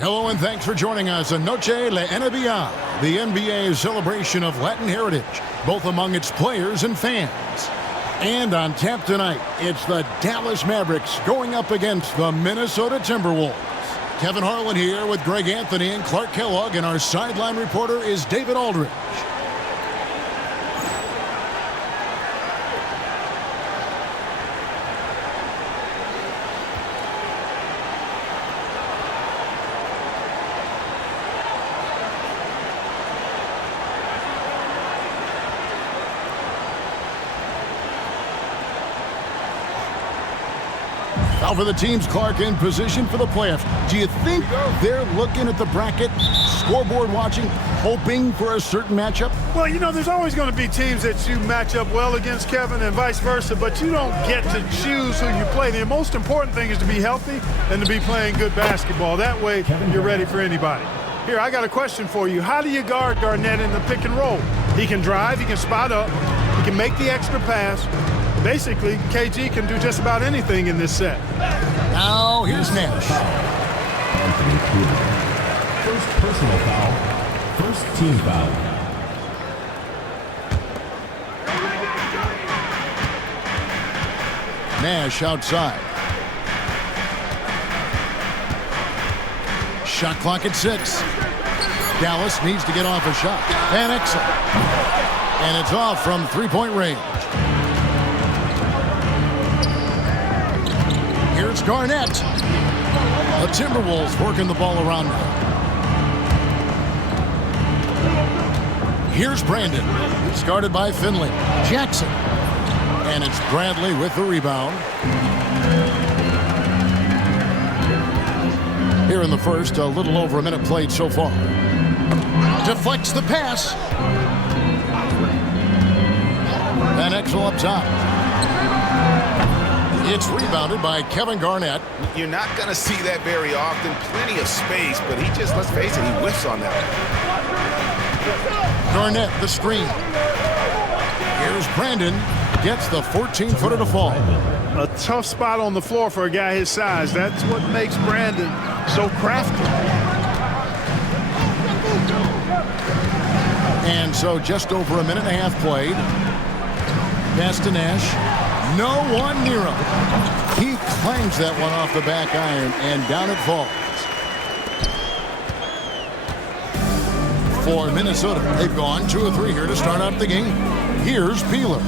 Hello and thanks for joining us on Noche la NBA, the NBA's celebration of Latin heritage, both among its players and fans. And on tap tonight, it's the Dallas Mavericks going up against the Minnesota Timberwolves. Kevin Harlan here with Greg Anthony and Clark Kellogg, and our sideline reporter is David Aldridge. Now for the teams, Clark, in position for the playoffs. Do you think they're looking at the bracket, scoreboard watching, hoping for a certain matchup? Well, you know, there's always going to be teams that you match up well against, Kevin, and vice versa, but you don't get to choose who you play. The most important thing is to be healthy and to be playing good basketball. That way, you're ready for anybody. Here, I got a question for you. How do you guard Garnett in the pick and roll? He can drive, he can spot up, he can make the extra pass. Basically, KG can do just about anything in this set. Now, here's Nash. First personal foul. First team foul. Nash outside. Shot clock at 6. Dallas needs to get off a shot. Van Exel. And it's off from three-point range. Here's Garnett. The Timberwolves working the ball around now. Here's Brandon. It's guarded by Finley. Jackson. And it's Bradley with the rebound. Here in the first, a little over a minute played so far. Deflects the pass. Van Exel up top. It's rebounded by Kevin Garnett. You're not going to see that very often. Plenty of space, but he just, let's face it, he whiffs on that. Garnett, the screen. Here's Brandon. Gets the 14-footer to fall. A tough spot on the floor for a guy his size. That's what makes Brandon so crafty. And so just over a minute and a half played. Pass to Nash. No one near him. He clangs that one off the back iron, and down it falls. For Minnesota, they've gone 2 of 3 here to start out the game. Here's Peeler.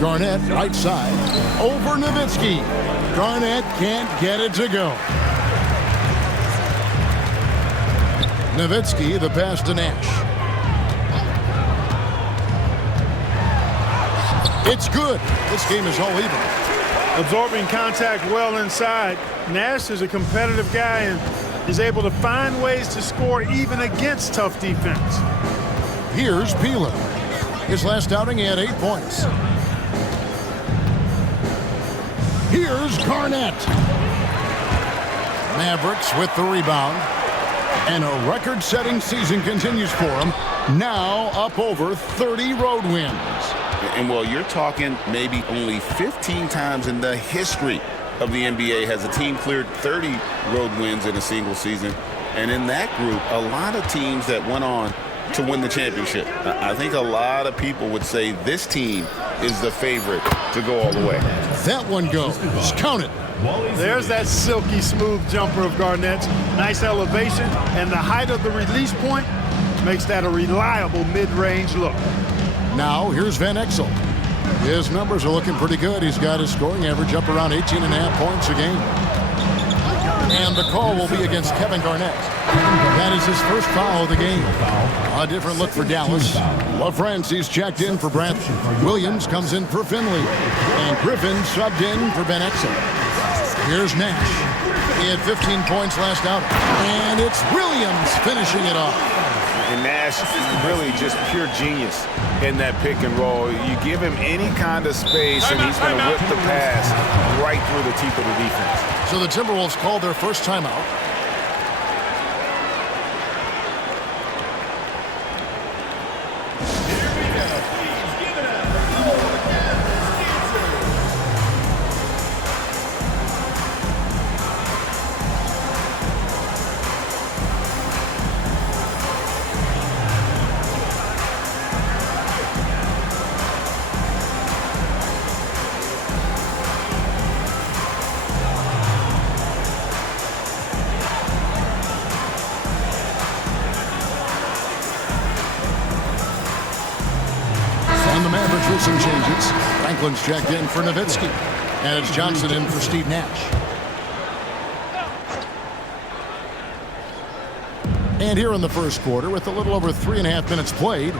Garnett, right side, over Nowitzki. Garnett can't get it to go. Nowitzki, the pass to Nash. It's good. This game is all even. Absorbing contact well inside. Nash is a competitive guy and is able to find ways to score even against tough defense. Here's Peeler. His last outing, he had 8 points. Here's Garnett. Mavericks with the rebound. And a record-setting season continues for him. Now up over 30 road wins. And, well, you're talking maybe only 15 times in the history of the NBA has a team cleared 30 road wins in a single season. And in that group, a lot of teams that went on to win the championship. I think a lot of people would say this team is the favorite to go all the way. That one goes. Count it. There's that silky smooth jumper of Garnett's. Nice elevation, and the height of the release point makes that a reliable mid-range look. Now, here's Van Exel. His numbers are looking pretty good. He's got his scoring average up around 18.5 points a game. And the call will be against Kevin Garnett. That is his first foul of the game. A different look for Dallas. LaFrancis checked in for Brandt. Williams comes in for Finley. And Griffin subbed in for Van Exel. Here's Nash. He had 15 points last out. And it's Williams finishing it off. And Nash really just pure genius in that pick and roll. You give him any kind of space, and he's going to whip the pass right through the teeth of the defense. So the Timberwolves called their first timeout. with some changes. Franklin's checked in for Nowitzki. And it's Johnson in for Steve Nash. And here in the first quarter, with a little over 3.5 minutes played,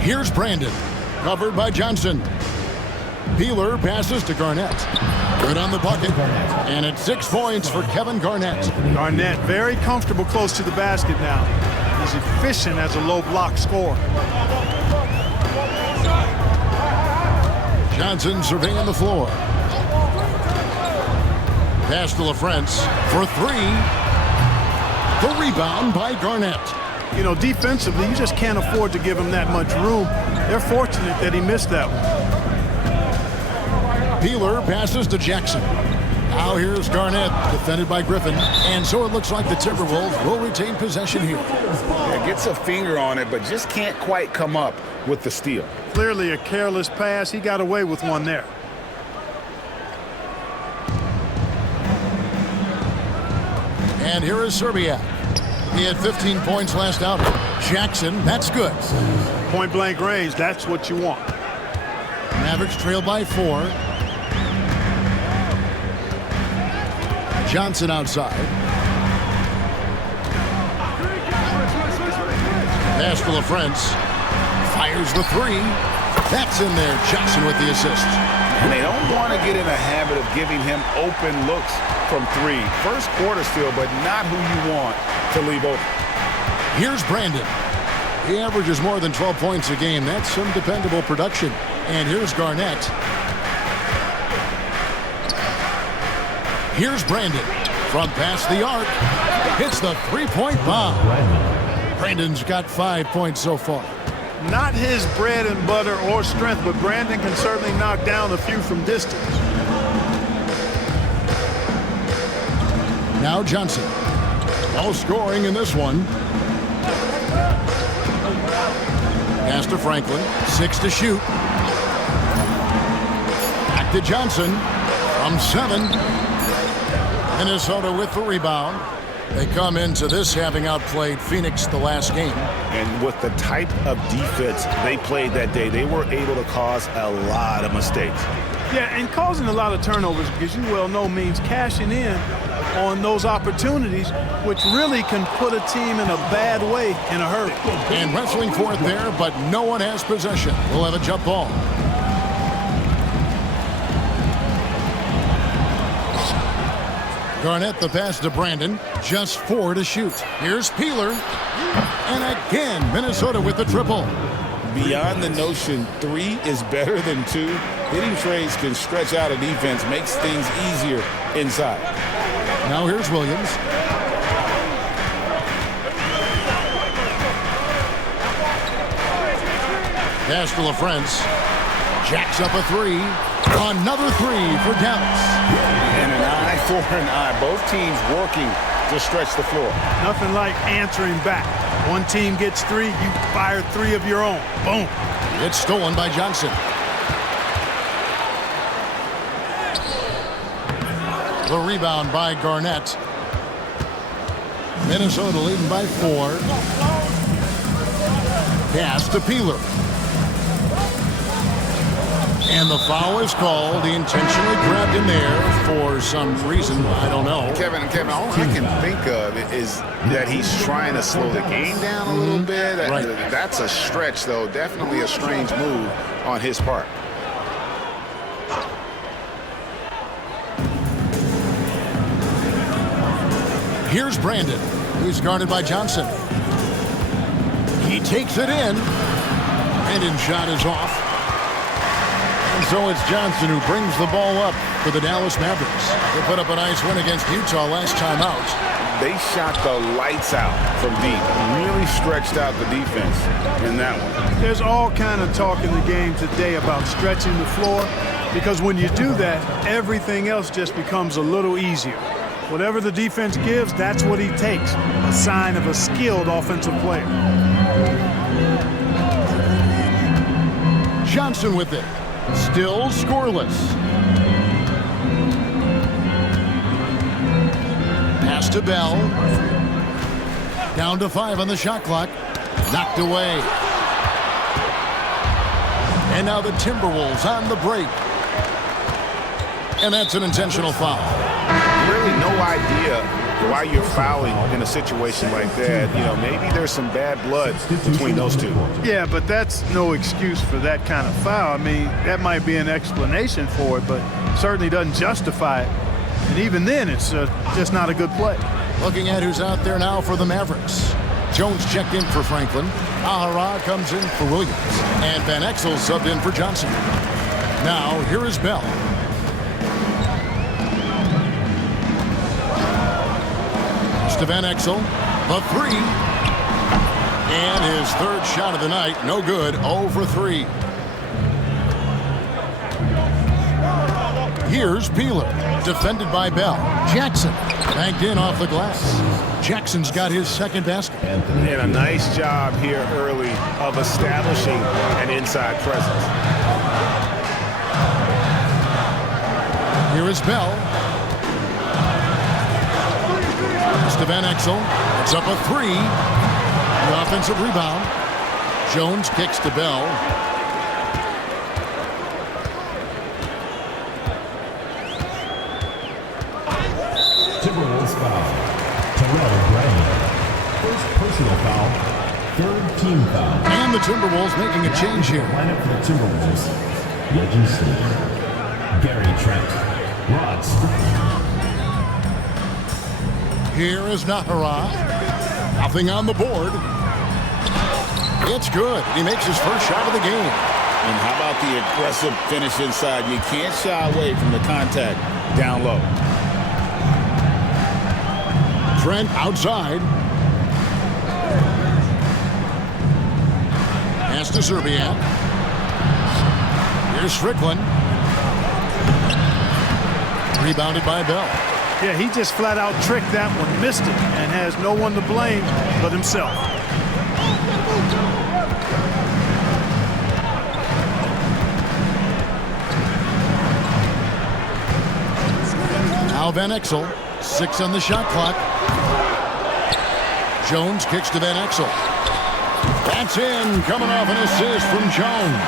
here's Brandon, covered by Johnson. Peeler passes to Garnett. Good on the bucket. And it's 6 points for Kevin Garnett. Garnett very comfortable close to the basket now. He's efficient as a low block scorer. Johnson surveying the floor. Pass to LaFrance for 3. The rebound by Garnett. You know, defensively, you just can't afford to give him that much room. They're fortunate that he missed that one. Peeler passes to Jackson. Now here's Garnett, defended by Griffin. And so it looks like the Timberwolves will retain possession here. Yeah, gets a finger on it, but just can't quite come up with the steal. Clearly a careless pass. He got away with one there. And here is Serbiak. He had 15 points last outing. Jackson, that's good. Point blank range, that's what you want. Mavericks trail by 4. Johnson outside. Pass to LaFrance. Fires the 3. That's in there. Johnson with the assist. And they don't want to get in a habit of giving him open looks from 3. First quarter still, but not who you want to leave open. Here's Brandon. He averages more than 12 points a game. That's some dependable production. And here's Garnett. Here's Brandon. From past the arc. Hits the 3-point bomb. Brandon's got 5 points so far. Not his bread and butter or strength, but Brandon can certainly knock down a few from distance. Now Johnson. No scoring in this one. Pass to Franklin. 6 to shoot. Back to Johnson. From 7. Minnesota with the rebound. They come into this having outplayed Phoenix the last game. And with the type of defense they played that day, they were able to cause a lot of mistakes. Yeah, and causing a lot of turnovers, because you well know means cashing in on those opportunities, which really can put a team in a bad way in a hurry. And wrestling for it there, but no one has possession. We'll have a jump ball. Garnett the pass to Brandon. Just 4 to shoot. Here's Peeler. And again, Minnesota with the triple. Beyond the notion 3 is better than 2, hitting trades can stretch out a defense, makes things easier inside. Now here's Williams. Pass to LaFrance. Jacks up a 3. Another 3 for Dallas. And an eye for an eye. Both teams working to stretch the floor. Nothing like answering back. One team gets 3, you fire 3 of your own. Boom. It's stolen by Johnson. The rebound by Garnett. Minnesota leading by 4. Pass to Peeler. And the foul is called. He intentionally grabbed him there for some reason. I don't know. Kevin, all I can think of is that he's trying to slow the game down a little bit. Right. That's a stretch, though. Definitely a strange move on his part. Here's Brandon, who's guarded by Johnson. He takes it in. Brandon's shot is off. And so it's Johnson who brings the ball up for the Dallas Mavericks. They put up a nice win against Utah last time out. They shot the lights out from deep. Really stretched out the defense in that one. There's all kind of talk in the game today about stretching the floor, because when you do that, everything else just becomes a little easier. Whatever the defense gives, that's what he takes. A sign of a skilled offensive player. Johnson with it. Still scoreless. Pass to Bell. Down to 5 on the shot clock. Knocked away. And now the Timberwolves on the break. And that's an intentional foul. Really no idea why you're fouling in a situation like that. You know, maybe there's some bad blood between those two. Yeah, but that's no excuse for that kind of foul. I mean, that might be an explanation for it, but certainly doesn't justify it. And even then, it's just not a good play. Looking at who's out there now for the Mavericks. Jones checked in for Franklin. Ahara comes in for Williams. And Van Exel subbed in for Johnson. Now, here is Bell. To Van Exel, the three. And his third shot of the night, no good, 0 for 3. Here's Peeler, defended by Bell. Jackson, banked in off the glass. Jackson's got his second basket. And a nice job here early of establishing an inside presence. Here is Bell. To Van Exel. It's up a 3. The offensive rebound. Jones kicks to Bell. Timberwolves foul. Terrell Brandon. First personal foul. Third team foul. And the Timberwolves making a change here. Lineup for the Timberwolves. Reggie Sneed. Gary Trent. Rod Strickland. Here is Nahara. Nothing on the board. It's good. He makes his first shot of the game. And how about the aggressive finish inside? You can't shy away from the contact down low. Trent outside. Pass to Serbiak. Here's Strickland. Rebounded by Bell. Yeah, he just flat out tricked that one, missed it, and has no one to blame but himself. Now Van Exel, 6 on the shot clock. Jones kicks to Van Exel. That's in, coming off an assist from Jones.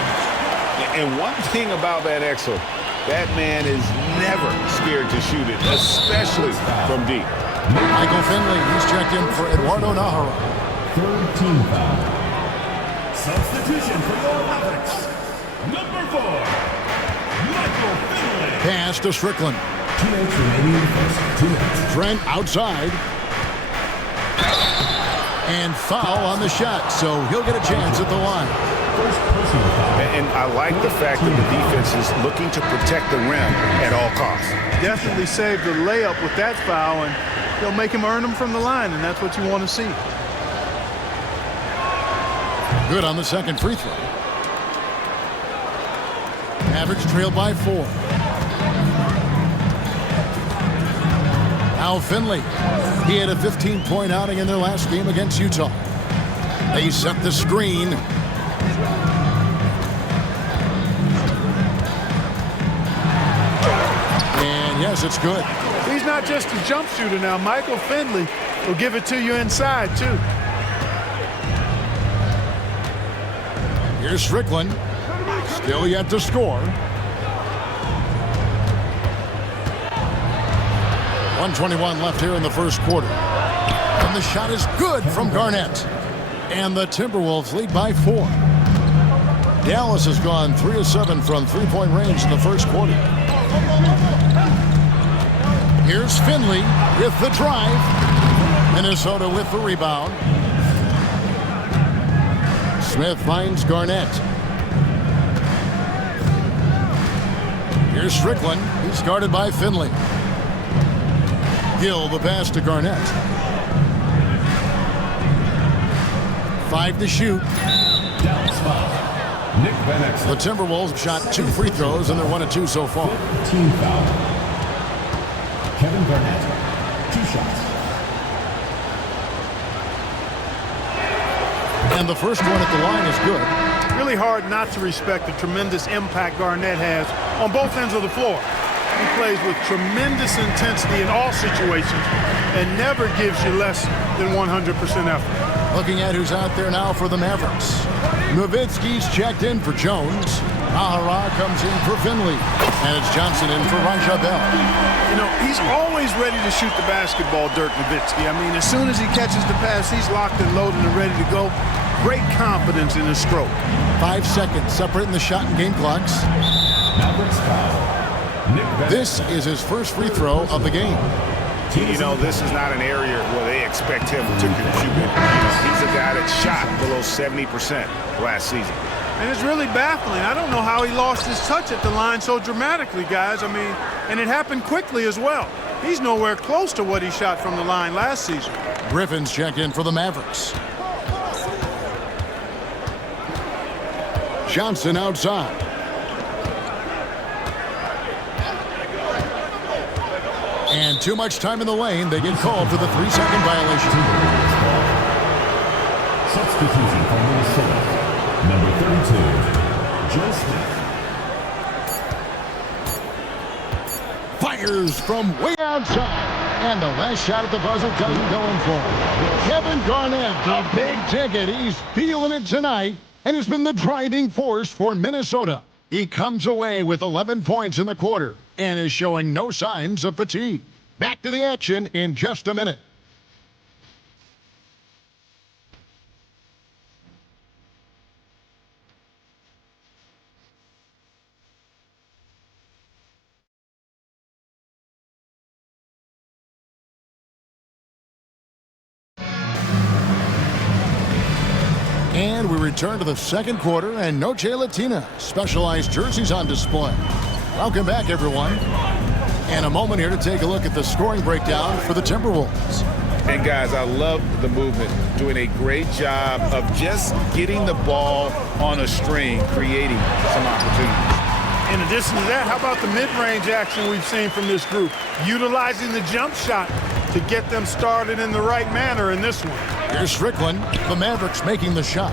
And one thing about Van Exel, that man is never scared to shoot it, especially from deep. Michael Finley, he's checked in for Eduardo Nahara. Third team foul. Substitution for your Mavericks. Number 4, Michael Finley. Pass to Strickland. 2 minutes remaining in the first. 2 minutes. Trent outside. And foul on the shot, so he'll get a chance at the line. First personal foul. And I like the fact that the defense is looking to protect the rim at all costs. Definitely saved the layup with that foul, and they'll make him earn them from the line, and that's what you want to see. Good on the second free throw. Mavericks trailed by 4. Now Finley. He had a 15-point outing in their last game against Utah. They set the screen. And yes, it's good. He's not just a jump shooter now. Michael Finley will give it to you inside, too. Here's Strickland. Still yet to score. 1:21 left here in the first quarter. And the shot is good from Garnett. And the Timberwolves lead by 4. Dallas has gone 3 of 7 from three-point range in the first quarter. Here's Finley with the drive. Minnesota with the rebound. Smith finds Garnett. Here's Strickland. He's guarded by Finley. Gill the pass to Garnett. 5 to shoot. Dallas foul. Nick Van Exel. The Timberwolves shot 2 free throws, and they're 1 of 2 so far. Team foul. Kevin Garnett. 2 shots. And the first one at the line is good. Really hard not to respect the tremendous impact Garnett has on both ends of the floor. He plays with tremendous intensity in all situations and never gives you less than 100% effort. Looking at who's out there now for the Mavericks. Nowitzki's checked in for Jones. Ahara comes in for Finley. And it's Johnson in for Raja Bell. You know, he's always ready to shoot the basketball, Dirk Nowitzki. I mean, as soon as he catches the pass, he's locked and loaded and ready to go. Great confidence in his stroke. 5 seconds separating the shot and game clocks. This is his first free throw of the game. You know, this is not an area where they expect him to contribute. He's a guy that shot below 70% last season. And it's really baffling. I don't know how he lost his touch at the line so dramatically, guys. I mean, and it happened quickly as well. He's nowhere close to what he shot from the line last season. Griffin's checked in for the Mavericks. Johnson outside. And too much time in the lane. They get called for the 3-second violation. Substitution for Minnesota. Number 32, Joe Smith. Fires from way outside. And the last shot at the buzzer doesn't go in for him. Kevin Garnett, the big ticket. He's feeling it tonight and has been the driving force for Minnesota. He comes away with 11 points in the quarter and is showing no signs of fatigue. Back to the action in just a minute. And we return to the second quarter, and Noche Latina specialized jerseys on display. Welcome back, everyone. And a moment here to take a look at the scoring breakdown for the Timberwolves. And guys, I love the movement, doing a great job of just getting the ball on a string, creating some opportunities. In addition to that, how about the mid-range action we've seen from this group? Utilizing the jump shot to get them started in the right manner in this one. Here's Strickland, the Mavericks making the shot.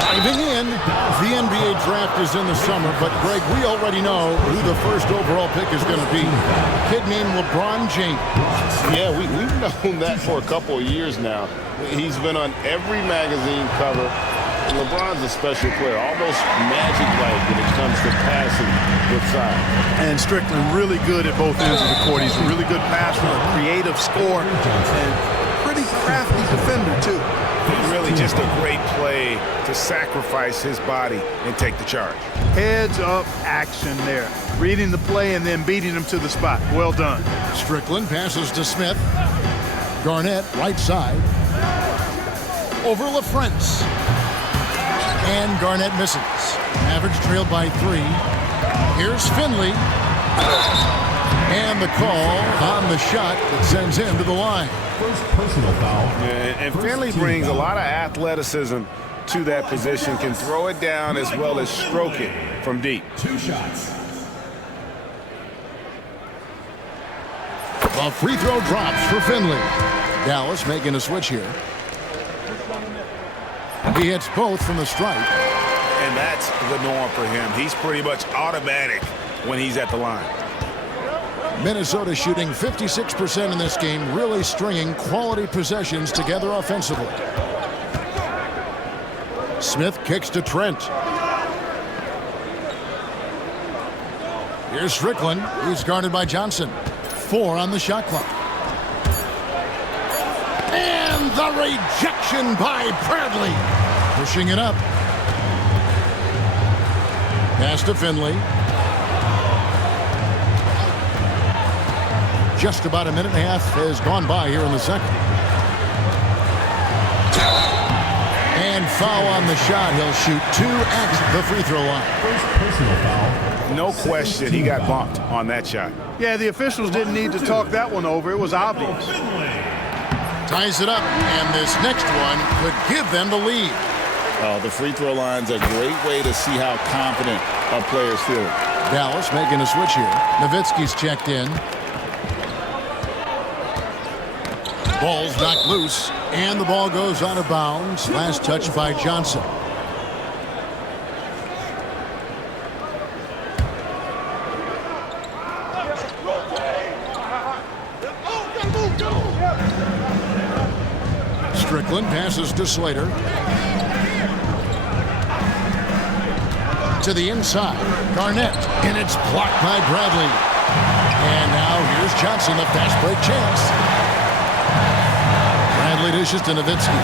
Diving in, the NBA draft is in the summer, but Greg, we already know who the first overall pick is going to be. A kid named LeBron James. Yeah, we've known that for a couple of years now. He's been on every magazine cover. LeBron's a special player, almost magic-like when it comes to passing with size. And Strickland really good at both ends of the court. He's a really good passer, a creative scorer, and pretty crafty defender, too. Really just a great play to sacrifice his body and take the charge. Heads-up action there. Reading the play and then beating him to the spot. Well done. Strickland passes to Smith. Garnett, right side. Over LaFrentz. And Garnett misses. Mavericks trailed by 3. Here's Finley. And the call on the shot that sends him to the line. First personal foul. And Finley brings a lot of athleticism to that position, can throw it down as well as stroke it from deep. 2 shots. A free throw drops for Finley. Dallas making a switch here. He hits both from the stripe. And that's the norm for him. He's pretty much automatic when he's at the line. Minnesota shooting 56% in this game, really stringing quality possessions together offensively. Smith kicks to Trent. Here's Strickland. He's guarded by Johnson. 4 on the shot clock. And the rejection by Bradley. Pushing it up. Pass to Finley. Just about a minute and a half has gone by here in the second. And foul on the shot. He'll shoot 2 at the free throw line. First personal foul. No question he got bumped on that shot. Yeah, the officials didn't need to talk that one over. It was obvious. Ties it up, and this next one could give them the lead. The free throw line's a great way to see how confident a player's feeling. Dallas making a switch here. Nowitzki's checked in. Ball's knocked loose, and the ball goes out of bounds. Last touch by Johnson. Strickland passes to Slater. To the inside. Garnett. And it's blocked by Bradley. And now here's Johnson, the fast break chance. Bradley dishes to Nowitzki.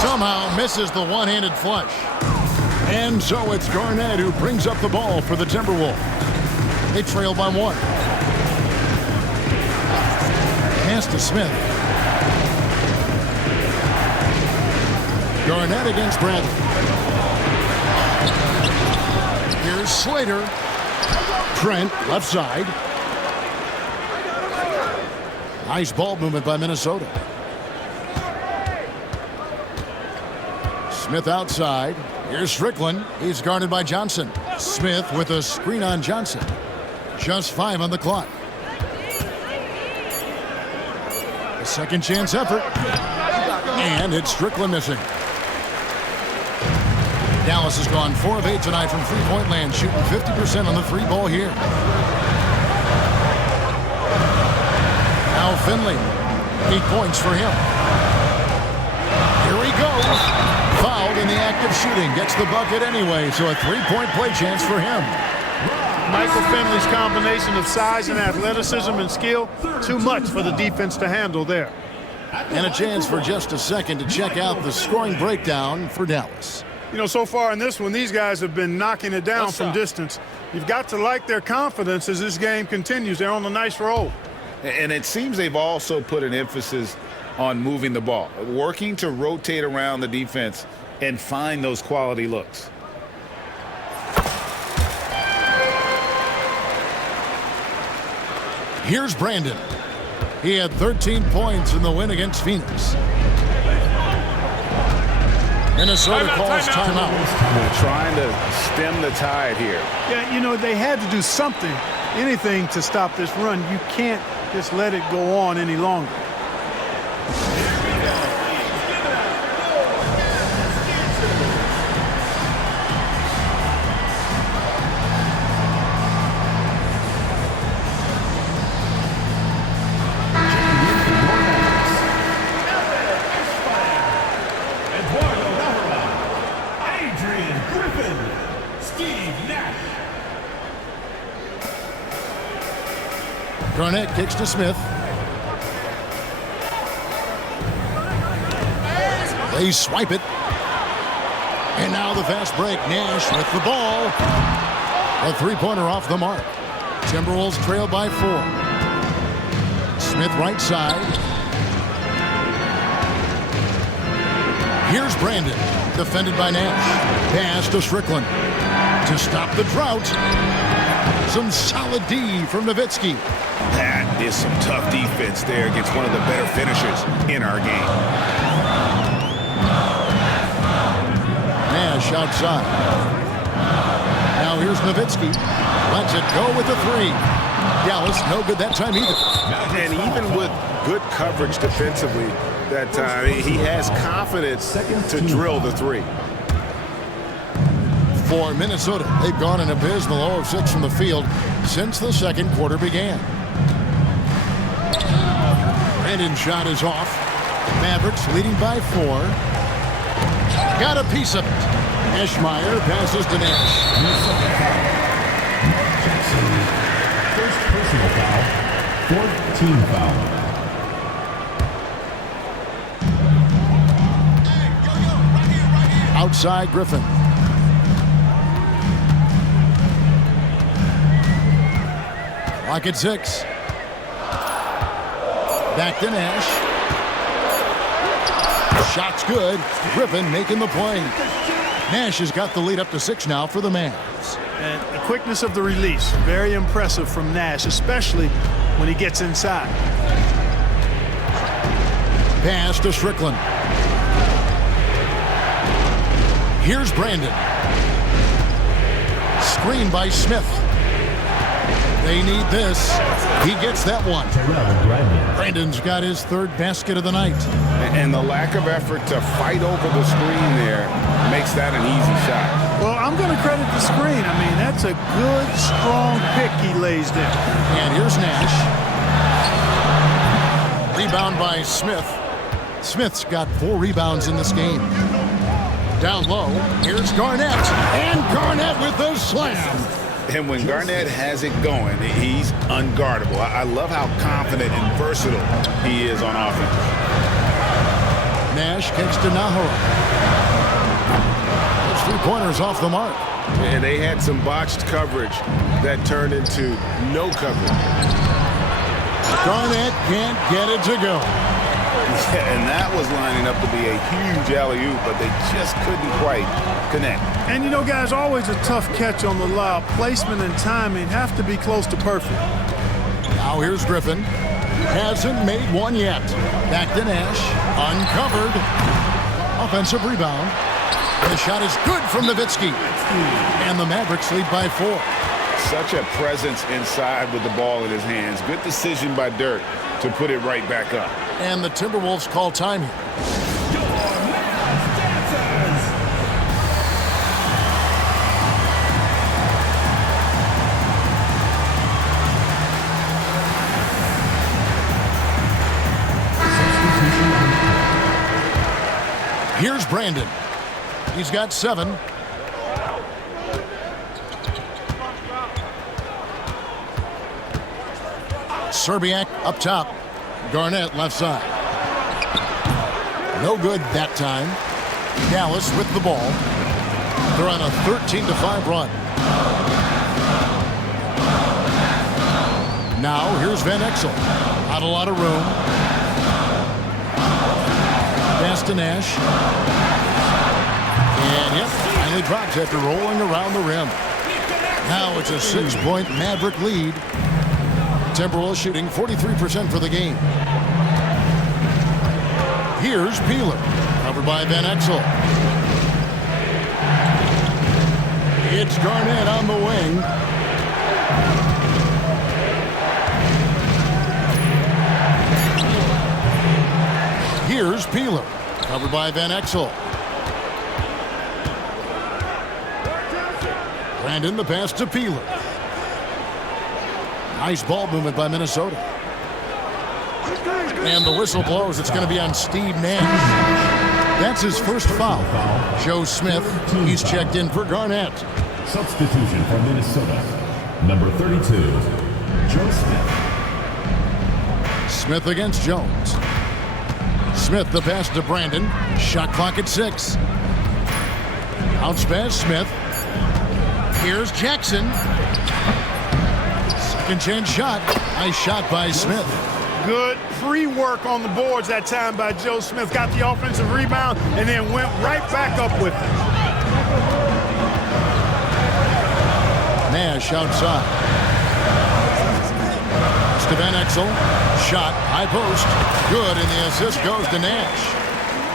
Somehow misses the one-handed flush. And so it's Garnett who brings up the ball for the Timberwolves. They trail by 1. Pass to Smith. Garnett against Bradley. Here's Slater. Trent, left side. Nice ball movement by Minnesota. Smith outside. Here's Strickland. He's guarded by Johnson. Smith with a screen on Johnson. Just 5 on the clock. A second chance effort. And it's Strickland missing. Dallas has gone 4 of 8 tonight from three-point land, shooting 50% on the free ball here. Now Finley. 8 points for him. Here he goes. Fouled in the act of shooting. Gets the bucket anyway, so a 3-point play chance for him. Michael Finley's combination of size and athleticism and skill, too much for the defense to handle there. And a chance for just a second to check out the scoring breakdown for Dallas. You know, so far in this one, these guys have been knocking it down from distance. You've got to like their confidence as this game continues. They're on a nice roll. And it seems they've also put an emphasis on moving the ball, working to rotate around the defense and find those quality looks. Here's Brandon. He had 13 points in the win against Phoenix. Minnesota calls timeout. They're trying to stem the tide here. Yeah, you know, they had to do something, anything to stop this run. You can't just let it go on any longer. Garnett kicks to Smith. They swipe it. And now the fast break. Nash with the ball. A three-pointer off the mark. Timberwolves trail by 4. Smith right side. Here's Brandon. Defended by Nash. Pass to Strickland. To stop the drought. Some solid D from Nowitzki. That is some tough defense there against one of the better finishers in our game. Nash outside. Now here's Nowitzki. Lets it go with the 3. Dallas no good that time either. And even with good coverage defensively that time, he has confidence to drill the 3. For Minnesota, they've gone an abysmal 0 of 6 from the field since the second quarter began. Brandon's shot is off. Mavericks leading by 4. Got a piece of it. Eschmeyer passes to Nash. First personal foul, 4th team foul. Outside Griffin. Lock at 6. Back to Nash. Shot's good. Griffin making the play. Nash has got the lead up to 6 now for the Mavs. And the quickness of the release, very impressive from Nash, especially when he gets inside. Pass to Strickland. Here's Brandon. Screen by Smith. They need this. He gets that one. Brandon's got his 3rd basket of the night. And the lack of effort to fight over the screen there makes that an easy shot. Well, I'm going to credit the screen. I mean, that's a good, strong pick he lays there. And here's Nash. Rebound by Smith. Smith's got 4 rebounds in this game. Down low, here's Garnett. And Garnett with the slam. And when Garnett has it going, he's unguardable. I love how confident and versatile he is on offense. Nash kicks to Nahara. Those 3-pointers off the mark. And they had some botched coverage that turned into no coverage. Garnett can't get it to go. Yeah, and that was lining up to be a huge alley-oop, but they just couldn't quite connect. And you know, guys, always a tough catch on the lob. Placement and timing have to be close to perfect. Now here's Griffin. Hasn't made one yet. Back to Nash. Uncovered. Offensive rebound. The shot is good from Nowitzki. And the Mavericks lead by 4. Such a presence inside with the ball in his hands. Good decision by Dirk to put it right back up. And the Timberwolves call time here. Here's Brandon. He's got 7. Serbiak up top. Garnett left side. No good that time. Dallas with the ball. They're on a 13-5 run. Now here's Van Exel. Not a lot of room. Pass to Nash. And yep, finally drops after rolling around the rim. Now it's a 6-point Maverick lead. Timberwolves shooting 43% for the game. Here's Peeler, covered by Van Exel. It's Garnett on the wing. Here's Peeler, covered by Van Exel. Brandon, the pass to Peeler. Nice ball movement by Minnesota. And the whistle blows. It's going to be on Steve Nash. That's his first foul. Joe Smith, he's checked in for Garnett. Substitution for Minnesota, number 32, Joe Smith. Smith against Jones. Smith the pass to Brandon. Shot clock at 6. Bounce pass Smith. Here's Jackson. Second chance shot. Nice shot by Smith. Good pre-work on the boards that time by Joe Smith. Got the offensive rebound and then went right back up with it. Nash outside. It's to Van Exel. Shot, high post. Good, and the assist goes to Nash.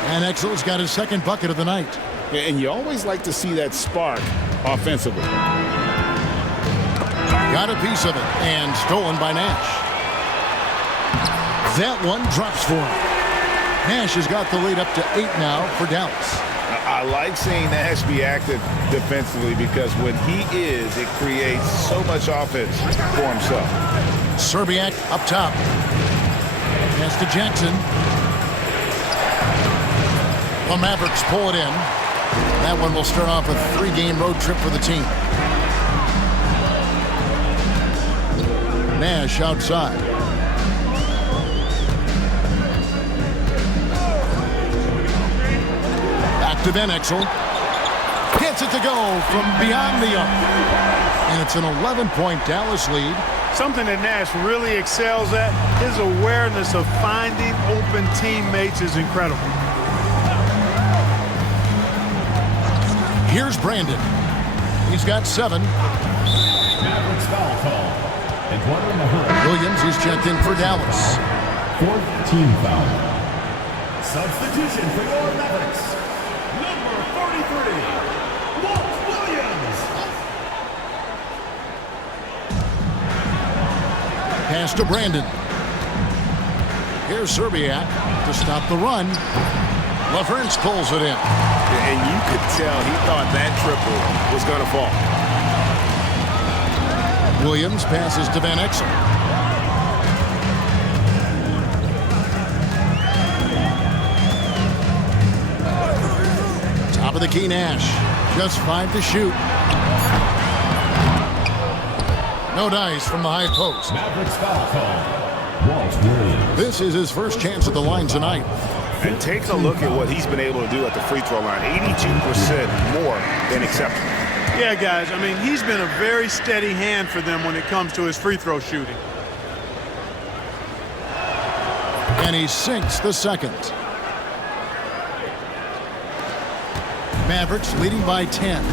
Van Exel's got his second bucket of the night. Yeah, and you always like to see that spark offensively. Got a piece of it, and stolen by Nash. That one drops for him. Nash has got the lead up to 8 now for Dallas. I like seeing Nash be active defensively because when he is, it creates so much offense for himself. Serbiak up top. Pass to Jackson. The Mavericks pull it in. That one will start off a 3-game road trip for the team. Nash outside. Back to Van Exel. Gets it to go from beyond the arc. And it's an 11-point Dallas lead. Something that Nash really excels at, his awareness of finding open teammates is incredible. Here's Brandon. He's got 7. Mavericks foul call. Williams, he's checked in for Dallas. 4th team foul. Substitution for your Mavericks, number 43, Walt Williams. Pass to Brandon. Here's Serbiak to stop the run. LaFrance pulls it in. And you could tell he thought that triple was going to fall. Williams passes to Van Exel. of the key, Nash. Just 5 to shoot. No dice from the high post. Mavericks foul call. Walt Williams. This is his first chance at the line tonight. And take a look at what he's been able to do at the free throw line. 82% more than acceptable. Yeah, guys, I mean, he's been a very steady hand for them when it comes to his free throw shooting. And he sinks the second. Mavericks leading by 10.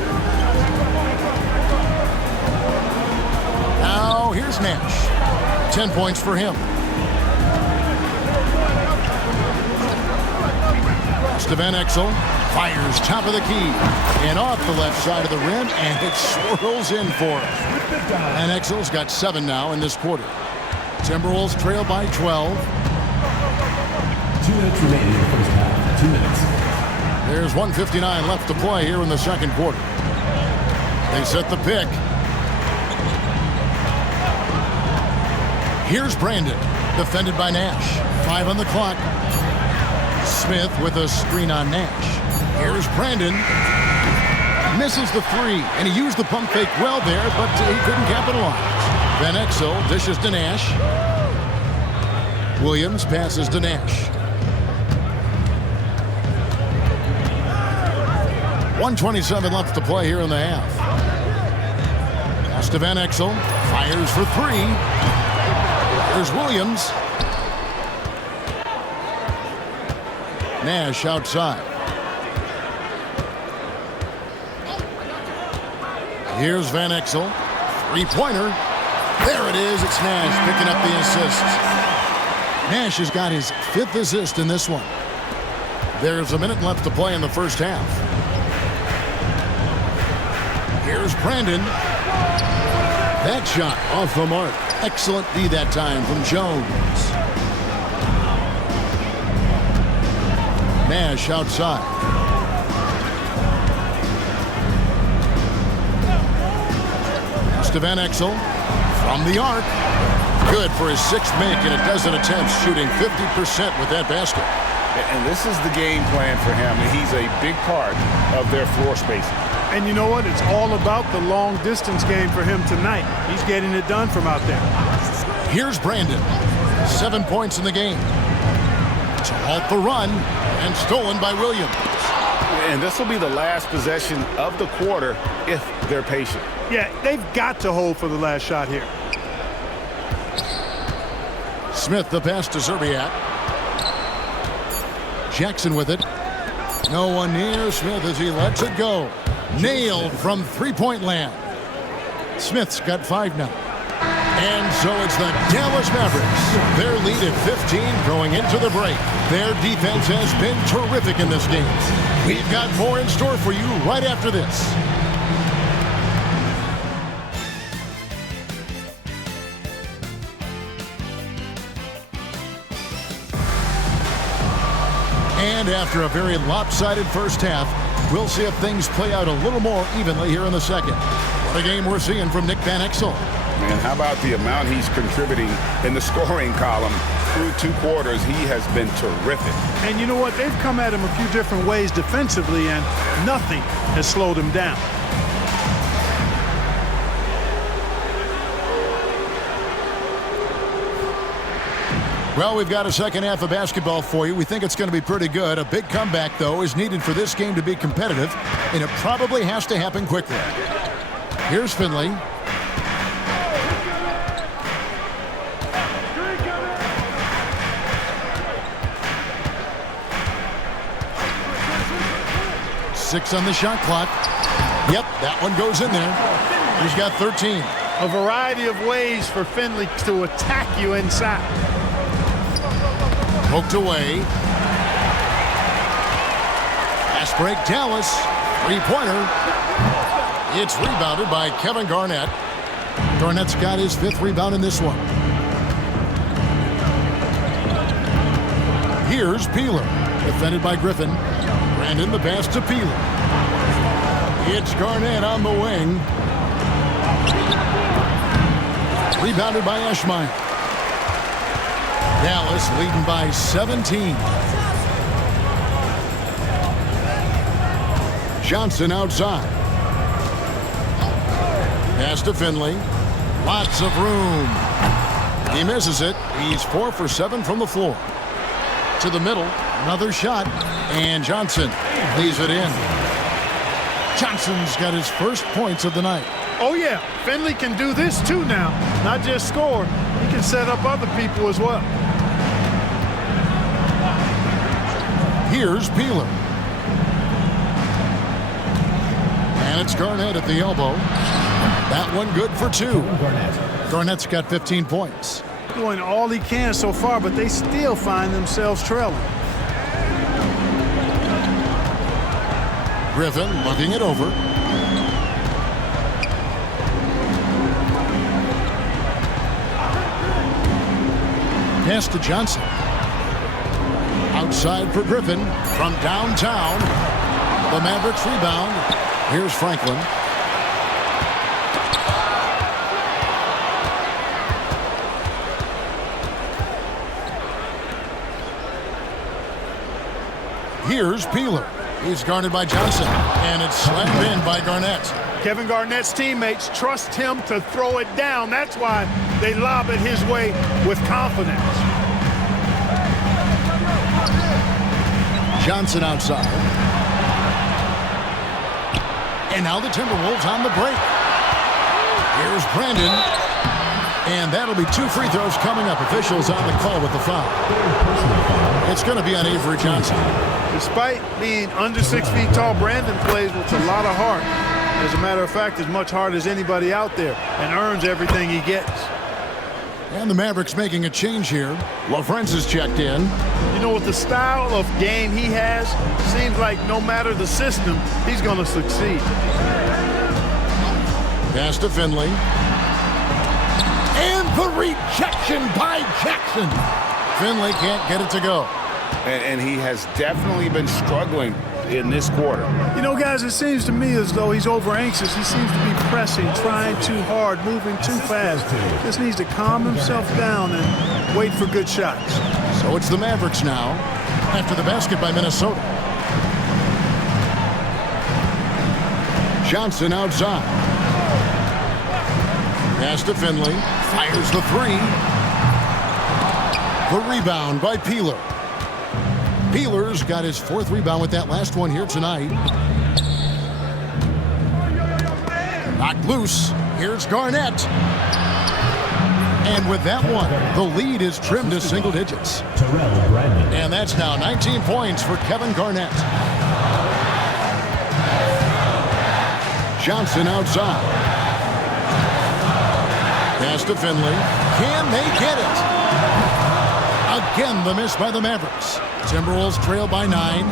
Now here's Nash. 10 points for him. Van Exel fires top of the key and off the left side of the rim, and it swirls in for him. And Exel's got 7 now in this quarter. Timberwolves trail by 12. 2 minutes remaining in the first half. 2 minutes. There's 1:59 left to play here in the second quarter. They set the pick. Here's Brandon, defended by Nash. 5 on the clock. Smith with a screen on Nash. Here's Brandon. Misses the 3, and he used the pump fake well there, but he couldn't capitalize. Van Exel dishes to Nash. Williams passes to Nash. 1:27 left to play here in the half. Pass to Van Exel. Fires for 3. There's Williams. Nash outside. Here's Van Exel. 3-pointer. There it is. It's Nash picking up the assist. Nash has got his 5th assist in this one. There's a minute left to play in the first half. Here's Brandon. That shot off the mark. Excellent D that time from Jones. Nash outside. Van Exel from the arc. Good for his 6th make in a dozen attempts, shooting 50% with that basket. And this is the game plan for him. And he's a big part of their floor spacing. And you know what? It's all about the long distance game for him tonight. He's getting it done from out there. Here's Brandon. 7 points in the game. To halt the run, and stolen by Williams. And this will be the last possession of the quarter if they're patient. Yeah, they've got to hold for the last shot here. Smith the pass to Zerbiak. Jackson with it. No one near Smith as he lets it go. Nailed from three-point land. Smith's got 5 now. And so it's the Dallas Mavericks. Their lead at 15 going into the break. Their defense has been terrific in this game. We've got more in store for you right after this. And after a very lopsided first half, we'll see if things play out a little more evenly here in the second. What a game we're seeing from Nick Van Exel. Man, how about the amount he's contributing in the scoring column through 2 quarters? He has been terrific. And you know what? They've come at him a few different ways defensively, and nothing has slowed him down. Well, we've got a second half of basketball for you. We think it's going to be pretty good. A big comeback, though, is needed for this game to be competitive, and it probably has to happen quickly. Here's Finley. Six on the shot clock. Yep, that one goes in there. He's got 13. A variety of ways for Finley to attack you inside. Poked away. Fast break, Dallas. 3-pointer. It's rebounded by Kevin Garnett. Garnett's got his 5th rebound in this one. Here's Peeler. Defended by Griffin. Brandon the pass to Peeler. It's Garnett on the wing. Rebounded by Eschmeyer. Dallas leading by 17. Johnson outside. Pass to Finley. Lots of room. He misses it. He's 4 for 7 from the floor. To the middle. Another shot. And Johnson leaves it in. Johnson's got his first points of the night. Oh, yeah. Finley can do this, too, now. Not just score. He can set up other people as well. Here's Peeler. And it's Garnett at the elbow. That one good for 2. Garnett's got 15 points. Doing all he can so far, but they still find themselves trailing. Griffin looking it over. Pass to Johnson. Outside for Griffin from downtown. The Mavericks rebound. Here's Franklin. Here's Peeler. He's guarded by Johnson, and it's slammed in by Garnett. Kevin Garnett's teammates trust him to throw it down. That's why they lob it his way with confidence. Johnson outside. And now the Timberwolves on the break. Here's Brandon. And that'll be 2 free throws coming up. Officials on the call with the foul. It's going to be on Avery Johnson. Despite being under 6 feet tall, Brandon plays with a lot of heart. As a matter of fact, as much heart as anybody out there, and earns everything he gets. And the Mavericks making a change here. LaFrance is checked in. You know, with the style of game he has, seems like no matter the system, he's going to succeed. Pass to Finley. And the rejection by Jackson. Finley can't get it to go. And he has definitely been struggling in this quarter. You know, guys, it seems to me as though he's over anxious. He seems to be pressing, trying too hard, moving too fast. Just needs to calm himself down and wait for good shots. So it's the Mavericks now after the basket by Minnesota. Johnson outside. Pass to Finley. Fires the 3. The rebound by Peeler. Peeler's got his 4th rebound with that last one here tonight. Knocked loose. Here's Garnett. And with that one, the lead is trimmed to single digits. And that's now 19 points for Kevin Garnett. Johnson outside. Pass to Finley. Can they get it? Again, the miss by the Mavericks. Timberwolves trail by 9.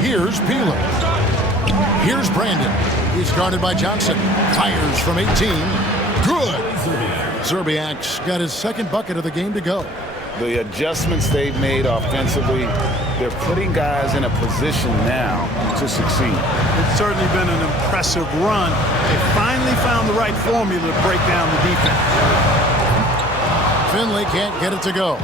Here's Peeler. Here's Brandon. He's guarded by Johnson. Fires from 18. Good. Zerbiak's got his 2nd bucket of the game to go. The adjustments they've made offensively, they're putting guys in a position now to succeed. It's certainly been an impressive run. They finally found the right formula to break down the defense. Finley can't get it to go.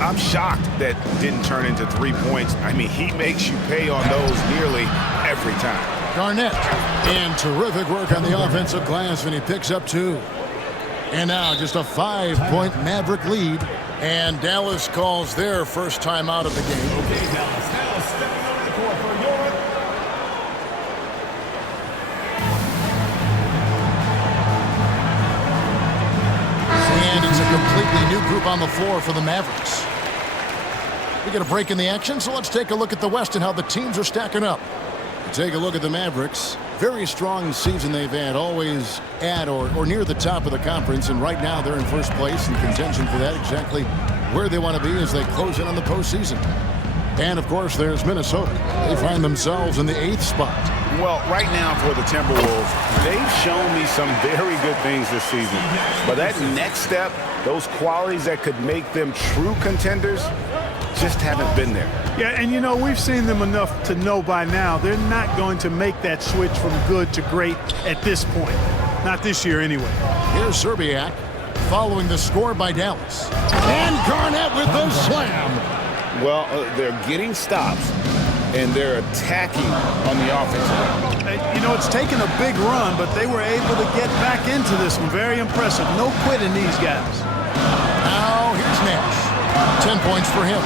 I'm shocked that didn't turn into 3 points. I mean, he makes you pay on those nearly every time. Garnett, and terrific work on the offensive glass, and he picks up 2. And now just a 5-point Maverick lead, and Dallas calls their first time out of the game. Okay, Dallas, now stepping on the court for your... And it's a completely new group on the floor for the Mavericks. We get a break in the action, so let's take a look at the West and how the teams are stacking up. Take a look at the Mavericks. Very strong season they've had, always at or near the top of the conference, and right now they're in first place in contention for that, exactly where they want to be as they close in on the postseason. And, of course, there's Minnesota. They find themselves in the 8th spot. Well, right now for the Timberwolves, they've shown me some very good things this season. But that next step, those qualities that could make them true contenders, just haven't been there. Yeah, and you know, we've seen them enough to know by now they're not going to make that switch from good to great at this point. Not this year anyway. Here's Zerbiak following the score by Dallas. And Garnett with the slam. Well, they're getting stops, and they're attacking on the offensive end. You know, it's taken a big run, but they were able to get back into this one. Very impressive. No quitting these guys. Now here's Nash. 10 points for him.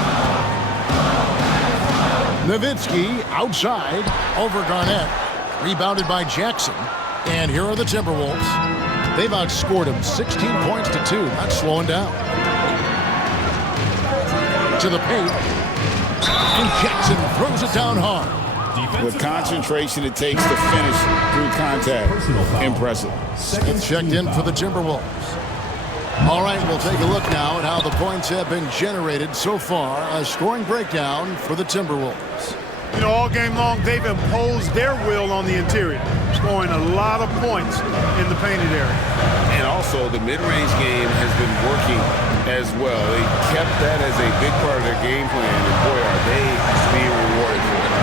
Nowitzki outside over Garnett. Rebounded by Jackson. And here are the Timberwolves. They've outscored him 16 points to 2. Not slowing down. To the paint. And Jackson throws it down hard. The concentration it takes to finish through contact. Impressive. Second checked in for the Timberwolves. All right, we'll take a look now at how the points have been generated so far. A scoring breakdown for the Timberwolves. You know, all game long, they've imposed their will on the interior, scoring a lot of points in the painted area. And also, the mid-range game has been working as well. They kept that as a big part of their game plan, and boy, are they being rewarded for it.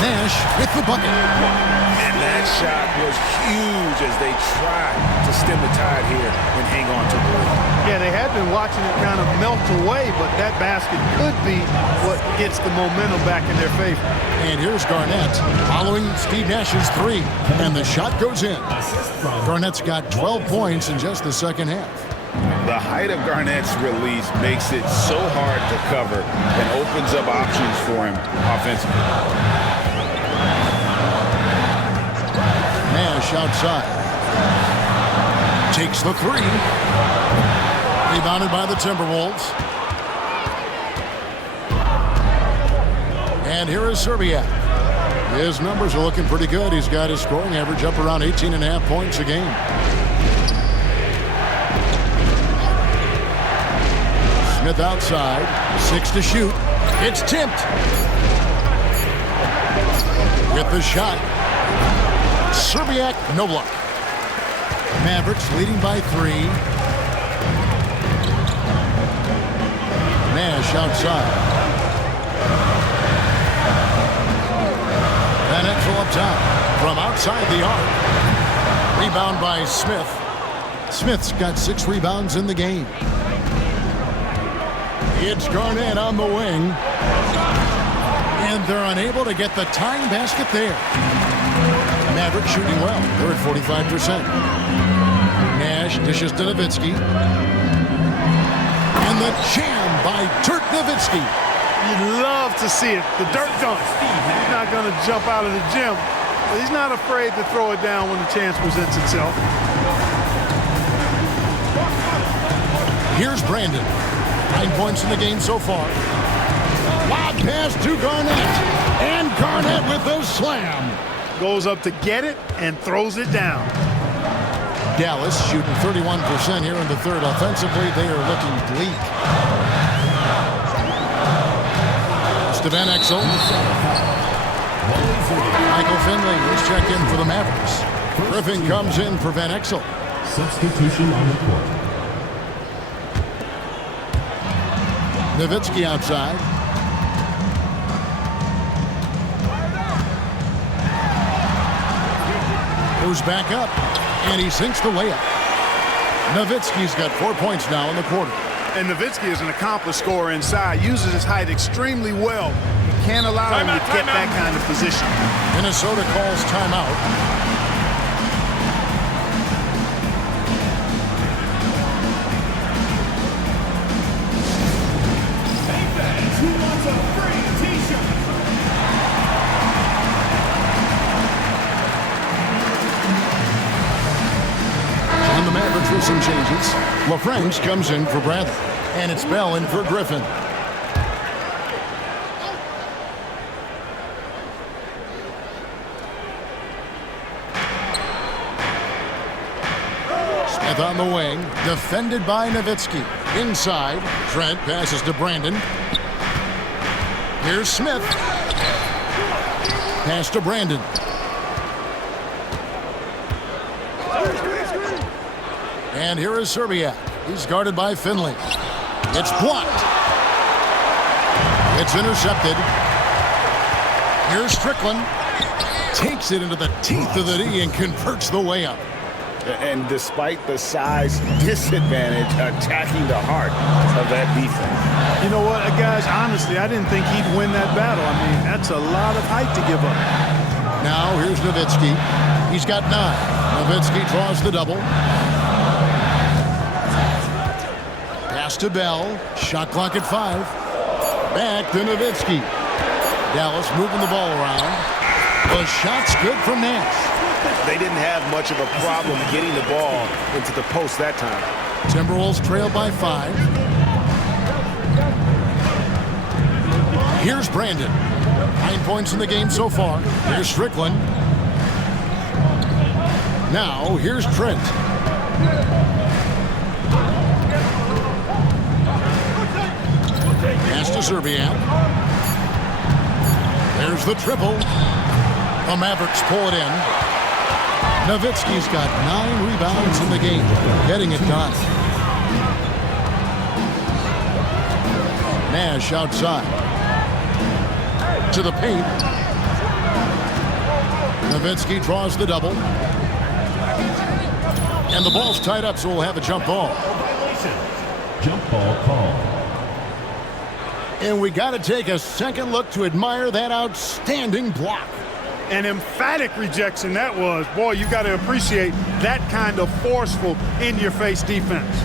Nash with the bucket. And that shot was huge as they tried to stem the tide here and hang on to the lead. Yeah, they had been watching it kind of melt away, but that basket could be what gets the momentum back in their favor. And here's Garnett following Steve Nash's three. And the shot goes in. Garnett's got 12 points in just the second half. The height of Garnett's release makes it so hard to cover and opens up options for him offensively. Nash outside. Takes the three. Rebounded by the Timberwolves. And here is Serbiak. His numbers are looking pretty good. He's got his scoring average up around 18.5 points a game. Smith outside. 6 to shoot. It's tipped. With the shot. Serbiak, no luck. Mavericks leading by 3. Nash outside. Van Exel up top from outside the arc. Rebound by Smith. Smith's got 6 rebounds in the game. It's Garnett on the wing. And they're unable to get the tying basket there. Mavericks shooting well. They're at 45%. Nash dishes to Nowitzki. And the jam by Dirk Nowitzki. You'd love to see it. The Dirk dunk. He's not going to jump out of the gym, but he's not afraid to throw it down when the chance presents itself. Here's Brandon. 9 points in the game so far. Lob pass to Garnett. And Garnett with the slam. Goes up to get it and throws it down. Dallas shooting 31% here in the third. Offensively, they are looking bleak. Van Exel. Michael Finley is checked in for the Mavericks. Griffin comes in for Van Exel. Substitution on the court. Nowitzki outside. Goes back up, and he sinks the layup. Nowitzki's got 4 points now in the quarter. And Nowitzki is an accomplished scorer inside, uses his height extremely well. You can't allow him to get that kind of position. Minnesota calls timeout. On the Mavericks with some changes. LaFrance comes in for Bradley. And it's Bell in for Griffin. Smith on the wing. Defended by Nowitzki. Inside. Trent passes to Brandon. Here's Smith. Pass to Brandon. And here is Serbiak. He's guarded by Finley. It's blocked. It's intercepted. Here's Strickland. Takes it into the teeth of the D and converts the layup. And despite the size disadvantage, attacking the heart of that defense. You know what, guys, honestly, I didn't think he'd win that battle. I mean, that's a lot of height to give up. Now here's Nowitzki. He's got 9. Nowitzki draws the double. Pass to Bell. Shot clock at 5. Back to Nowitzki. Dallas moving the ball around. The shot's good from Nash. They didn't have much of a problem getting the ball into the post that time. Timberwolves trail by 5. Here's Brandon. 9 points in the game so far. Here's Strickland. Now here's Trent. Pass to Serbiak. There's the triple. The Mavericks pull it in. Nowitzki's got 9 rebounds in the game, getting it done. Nash outside. To the paint. Nowitzki draws the double. And the ball's tied up, so we'll have a jump ball. Jump ball call. And we got to take a second look to admire that outstanding block. An emphatic rejection that was. Boy, you got to appreciate that kind of forceful, in-your-face defense.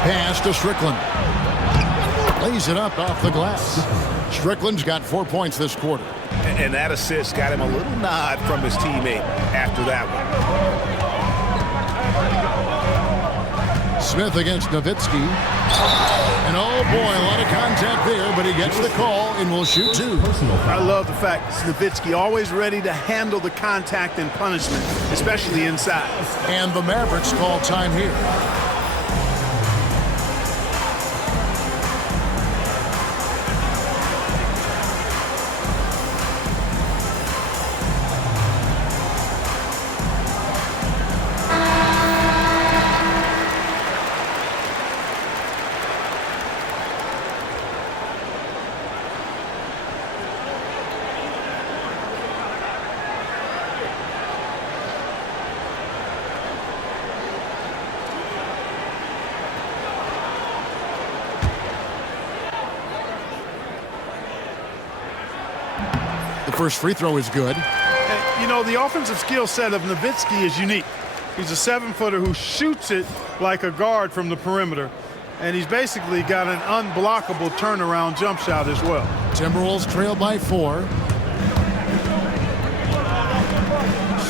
Pass to Strickland. Lays it up off the glass. Strickland's got 4 points this quarter. And that assist got him a little nod from his teammate after that one. Smith against Nowitzki. And oh boy, a lot of contact there, but he gets the call and will shoot 2. I love the fact Nowitzki always ready to handle the contact and punishment, especially inside. And the Mavericks call time here. First free throw is good. You know, the offensive skill set of Nowitzki is unique. He's a 7-footer who shoots it like a guard from the perimeter. And he's basically got an unblockable turnaround jump shot as well. Timberwolves trail by 4.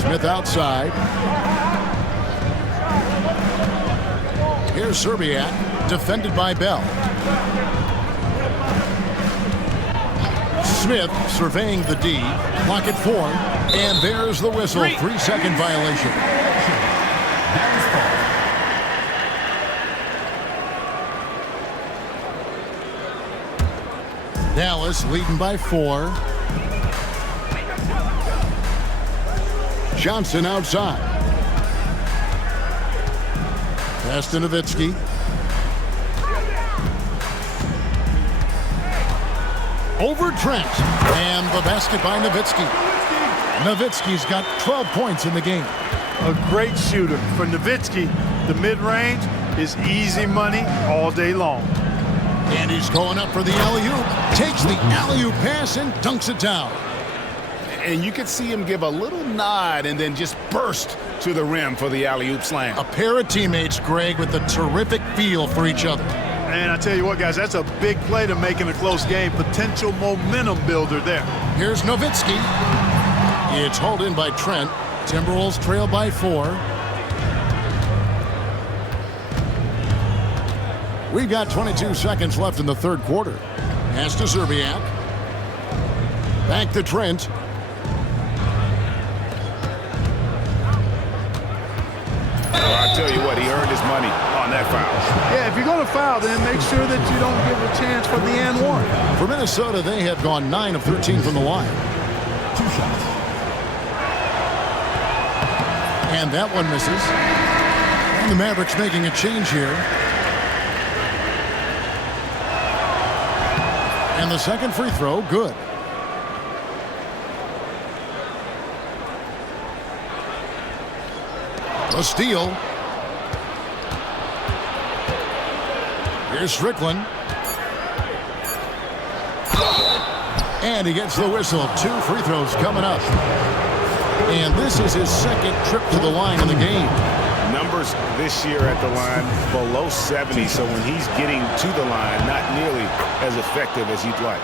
Smith outside. Here's Serbiak, defended by Bell. Smith surveying the D. Clock at 4. And there's the whistle. 3-second violation. Dallas leading by 4. Johnson outside. Pass to Nowitzki. Over Trent. And the basket by Nowitzki. Nowitzki's got 12 points in the game. A great shooter. For Nowitzki, the mid-range is easy money all day long. And he's going up for the alley-oop. Takes the alley-oop pass and dunks it down. And you could see him give a little nod and then just burst to the rim for the alley-oop slam. A pair of teammates, Greg, with a terrific feel for each other. And I tell you what, guys, that's a big play to make in a close game. Potential momentum builder there. Here's Nowitzki. It's hauled in by Trent. Timberwolves trail by 4. We've got 22 seconds left in the third quarter. Pass to Serbiak. Back to Trent. Well, I tell you what, he earned his money on that foul. Yeah, if you're going to foul, then make sure that you don't give a chance for the and one. For Minnesota, they have gone 9 of 13 from the line. 2 shots. And that one misses. And the Mavericks making a change here. And the second free throw, good. A steal. Here's Strickland. And he gets the whistle. 2 free throws coming up. And this is his second trip to the line in the game. Numbers this year at the line below 70, so when he's getting to the line, not nearly as effective as he'd like.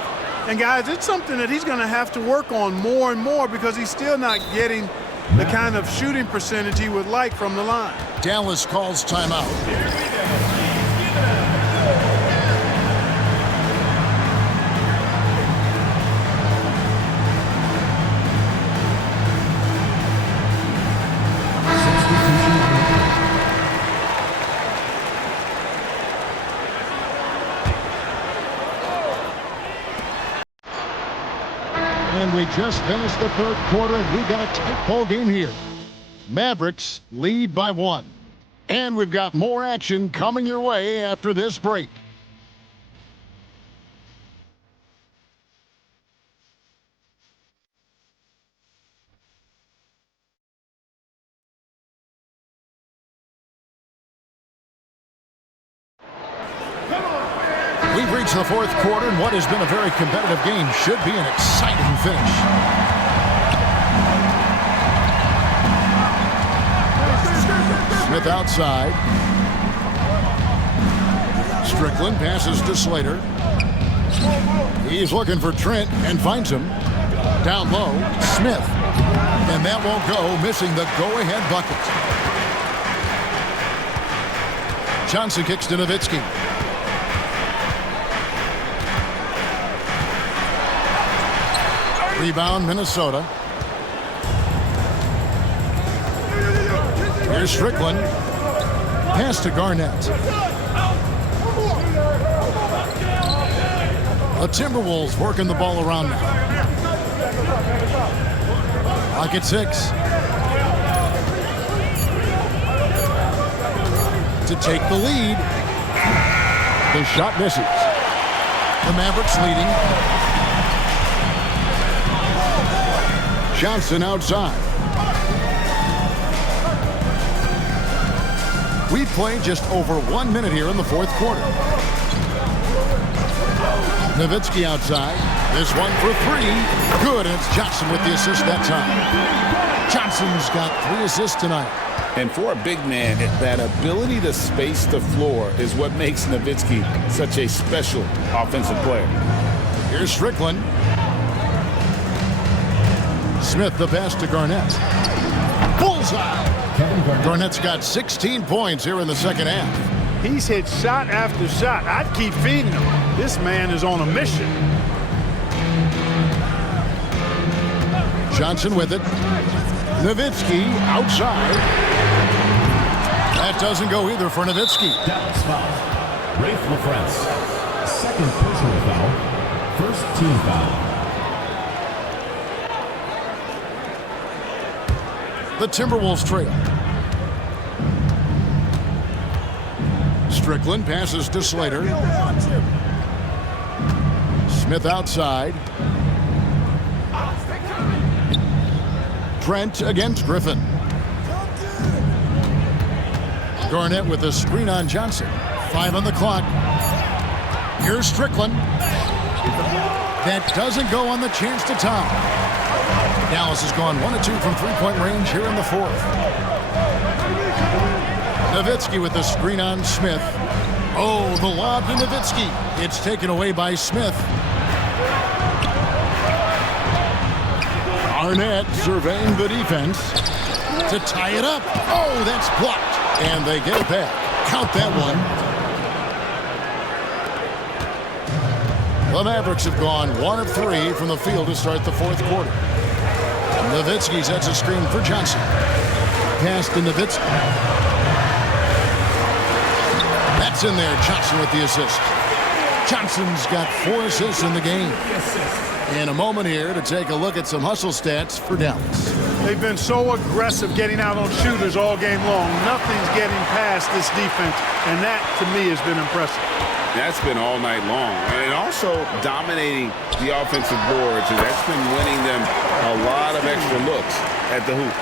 And guys, it's something that he's going to have to work on more and more because he's still not getting the kind of shooting percentage he would like from the line. Dallas calls timeout. And we just finished the third quarter, and we've got a tight ball game here. Mavericks lead by 1. And we've got more action coming your way after this break. We've reached the fourth quarter, and what has been a very competitive game should be an exciting finish. Smith outside. Strickland passes to Slater. He's looking for Trent and finds him. Down low, Smith. And that won't go, missing the go-ahead bucket. Johnson kicks to Nowitzki. Rebound, Minnesota. Here's Strickland. Pass to Garnett. The Timberwolves working the ball around now. Clock at 6. To take the lead. The shot misses. The Mavericks leading. Johnson outside. We played just over 1 minute here in the fourth quarter. Nowitzki outside. This one for 3. Good, and it's Johnson with the assist that time. Johnson's got 3 assists tonight. And for a big man, that ability to space the floor is what makes Nowitzki such a special offensive player. Here's Strickland. Smith the pass to Garnett. Bullseye! Garnett's got 16 points here in the second half. He's hit shot after shot. I'd keep feeding him. This man is on a mission. Johnson with it. Nowitzki outside. That doesn't go either for Nowitzki. Dallas foul. Rafe LaFrance. Second personal foul. First team foul. The Timberwolves trail. Strickland passes to Slater. Smith outside. Trent against Griffin. Garnett with a screen on Johnson. 5 on the clock. Here's Strickland. That doesn't go on the chance to tie. Dallas has gone 1 of 2 from three-point range here in the fourth. Nowitzki with the screen on Smith. Oh, the lob to Nowitzki. It's taken away by Smith. Garnett surveying the defense to tie it up. Oh, that's blocked. And they get it back. Count that one. The Mavericks have gone 1 of 3 from the field to start the fourth quarter. Nowitzki sets a screen for Johnson. Pass to Nowitzki. That's in there. Johnson with the assist. Johnson's got 4 assists in the game. In a moment here to take a look at some hustle stats for Dallas. They've been so aggressive getting out on shooters all game long. Nothing's getting past this defense, and that, to me, has been impressive. That's been all night long. And also dominating the offensive boards, and that's been winning them a lot of extra looks at the hoop.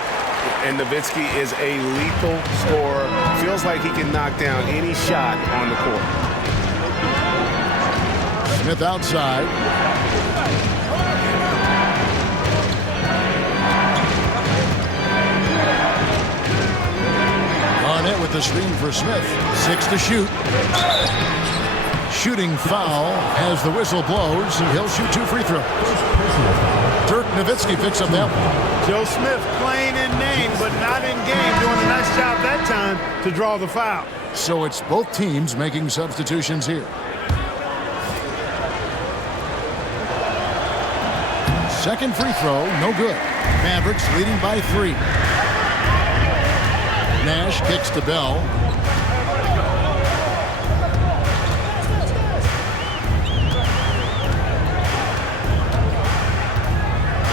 and Nowitzki is a lethal scorer. Feels like he can knock down any shot on the court. Smith outside. Garnett with the screen for Smith. 6 to shoot. Shooting foul as the whistle blows. He'll shoot 2 free throws. Dirk Nowitzki picks up that one. Joe Smith playing in name, but not in game, doing a nice job that time to draw the foul. So it's both teams making substitutions here. Second free throw, no good. Mavericks leading by 3. Nash kicks to Bell.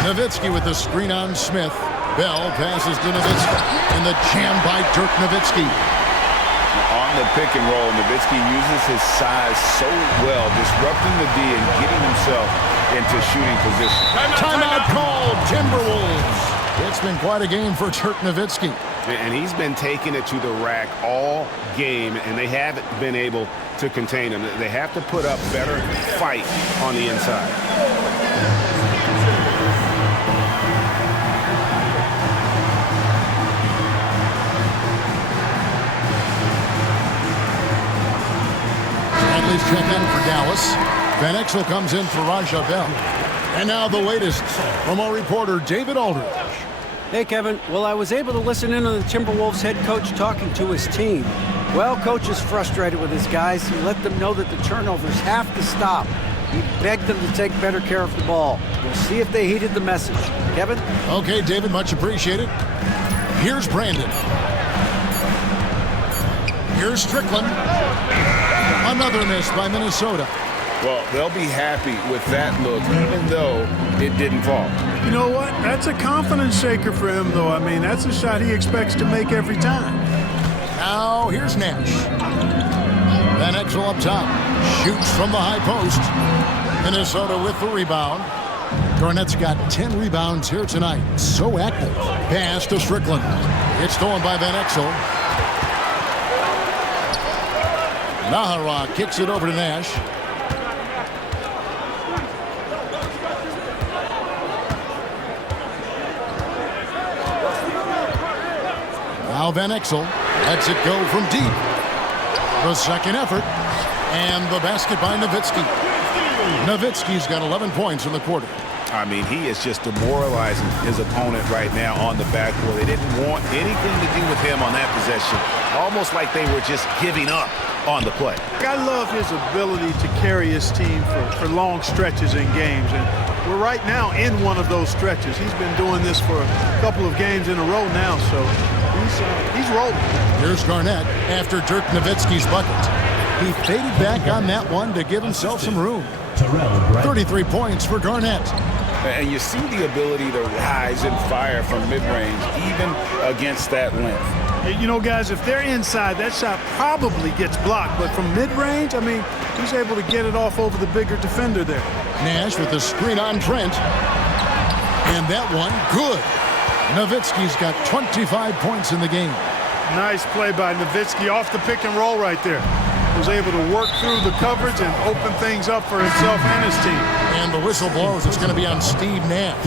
Nowitzki with the screen on Smith. Bell passes to Nowitzki. And the jam by Dirk Nowitzki. On the pick and roll, Nowitzki uses his size so well, disrupting the D and getting himself into shooting position. Timeout called, Timberwolves. It's been quite a game for Dirk Nowitzki. And he's been taking it to the rack all game, and they haven't been able to contain him. They have to put up better fight on the inside. Bradley's check in for Dallas. Van Exel comes in for Raja Bell. And now the latest from our reporter, David Aldridge. Hey, Kevin. Well, I was able to listen in on the Timberwolves head coach talking to his team. Well, coach is frustrated with his guys. He let them know that the turnovers have to stop. He begged them to take better care of the ball. We'll see if they heeded the message. Kevin? Okay, David, much appreciated. Here's Brandon. Here's Strickland. Another miss by Minnesota. Well, they'll be happy with that look, even though it didn't fall. You know what? That's a confidence shaker for him, though. I mean, that's a shot he expects to make every time. Now, here's Nash. Van Exel up top. Shoots from the high post. Minnesota with the rebound. Garnett's got 10 rebounds here tonight. So active. Pass to Strickland. It's stolen by Van Exel. Nahara kicks it over to Nash. Now Van Exel lets it go from deep. The second effort. And the basket by Nowitzki. Nowitzki's got 11 points in the quarter. I mean, he is just demoralizing his opponent right now on the backboard. They didn't want anything to do with him on that possession. Almost like they were just giving up on the play. I love his ability to carry his team for long stretches in games. And we're right now in one of those stretches. He's been doing this for a couple of games in a row now, so he's rolling. Here's Garnett after Dirk Nowitzki's bucket. He faded back on that one to give himself some room. 33 points for Garnett. And you see the ability to rise and fire from mid-range, even against that length. You know, guys, if they're inside, that shot probably gets blocked. But from mid-range, I mean, he's able to get it off over the bigger defender there. Nash with the screen on Trent. And that one, good. Nowitzki's got 25 points in the game. Nice play by Nowitzki off the pick and roll right there. Was able to work through the coverage and open things up for himself and his team. And the whistle blows. It's going to be on Steve Nash.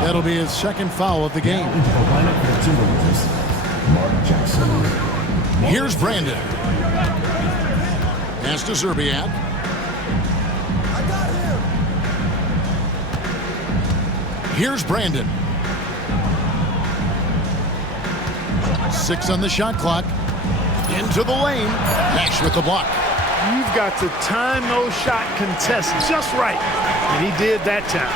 That'll be his second foul of the game. Here's Brandon. Pass to Zerbiak. Here's Brandon. 6 on the shot clock. Into the lane. Nash with the block. You've got to time those shot contests just right. And he did that time.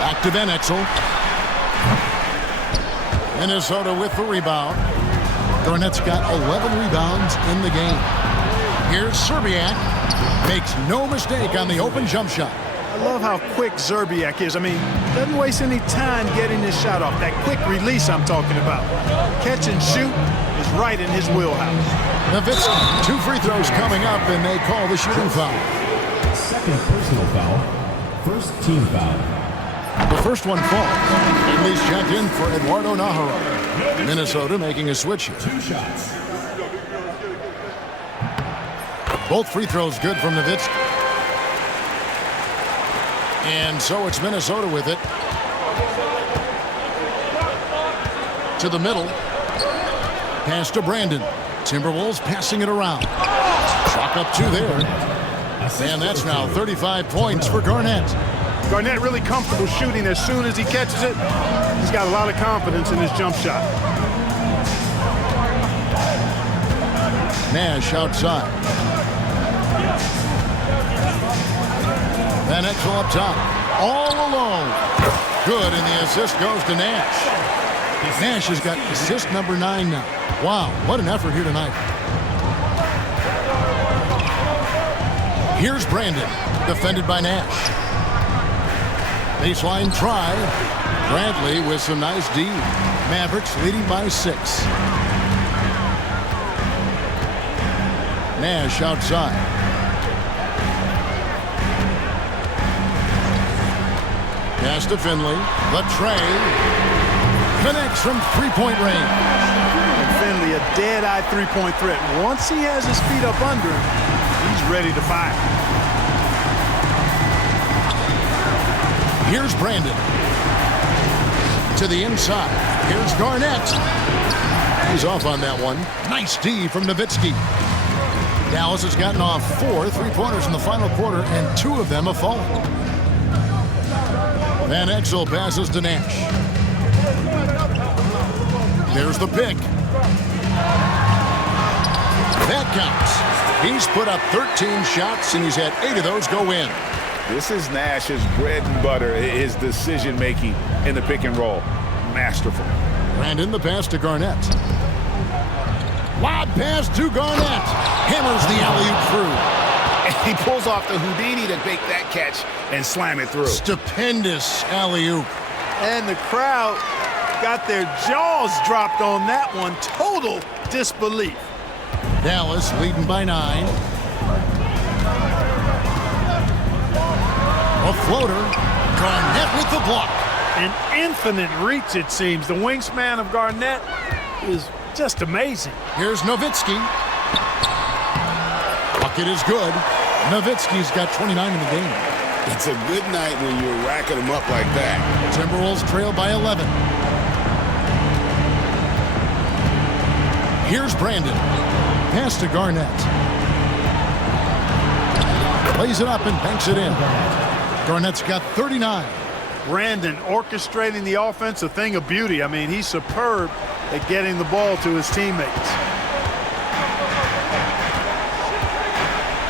Back to Van Exel. Minnesota with the rebound. Garnett's got 11 rebounds in the game. Here's Zerbiak. Makes no mistake on the open jump shot. I love how quick Zerbiak is. I mean, doesn't waste any time getting his shot off. That quick release I'm talking about. Catch and shoot is right in his wheelhouse. Nowitzki, 2 free throws coming up, and they call the shooting foul. second personal foul. First team foul. The first one falls. And he's checked in for Eduardo Nahara. Minnesota making a switch here. 2 shots. Both free throws good from Nowitzki. And so it's Minnesota with it. To the middle. Pass to Brandon. Timberwolves passing it around. Chalk up 2 there. And that's now 35 points for Garnett. Garnett really comfortable shooting as soon as he catches it. He's got a lot of confidence in his jump shot. Nash outside. Van Exel up top. All alone. Good, and the assist goes to Nash. Nash has got assist number 9 now. Wow, what an effort here tonight. Here's Brandon, defended by Nash. Baseline try. Bradley with some nice D. Mavericks leading by 6. Nash outside. Pass to Finley. The tray. Connects from three-point range. And Finley, a dead-eye three-point threat. Once he has his feet up under him, he's ready to fire. Here's Brandon. To the inside. Here's Garnett. He's off on that one. Nice D from Nowitzki. Dallas has gotten off 4 3-pointers in the final quarter, and 2 of them have fallen. Van Exel passes to Nash. There's the pick. That counts. He's put up 13 shots, and he's had 8 of those go in. This is Nash's bread and butter, his decision-making in the pick and roll. Masterful. Brandon, the pass to Garnett. Lob pass to Garnett. Hammers the alley-oop through. And he pulls off the Houdini to make that catch and slam it through. Stupendous alley-oop. And the crowd got their jaws dropped on that one. Total disbelief. Dallas leading by 9. A floater. Garnett with the block. An infinite reach, it seems. The wingspan of Garnett is just amazing. Here's Nowitzki. Bucket is good. Nowitzki's got 29 in the game. It's a good night when you're racking them up like that. Timberwolves trail by 11. Here's Brandon. Pass to Garnett. Plays it up and banks it in. Garnett's got 39. Brandon orchestrating the offense, a thing of beauty. I mean, he's superb at getting the ball to his teammates.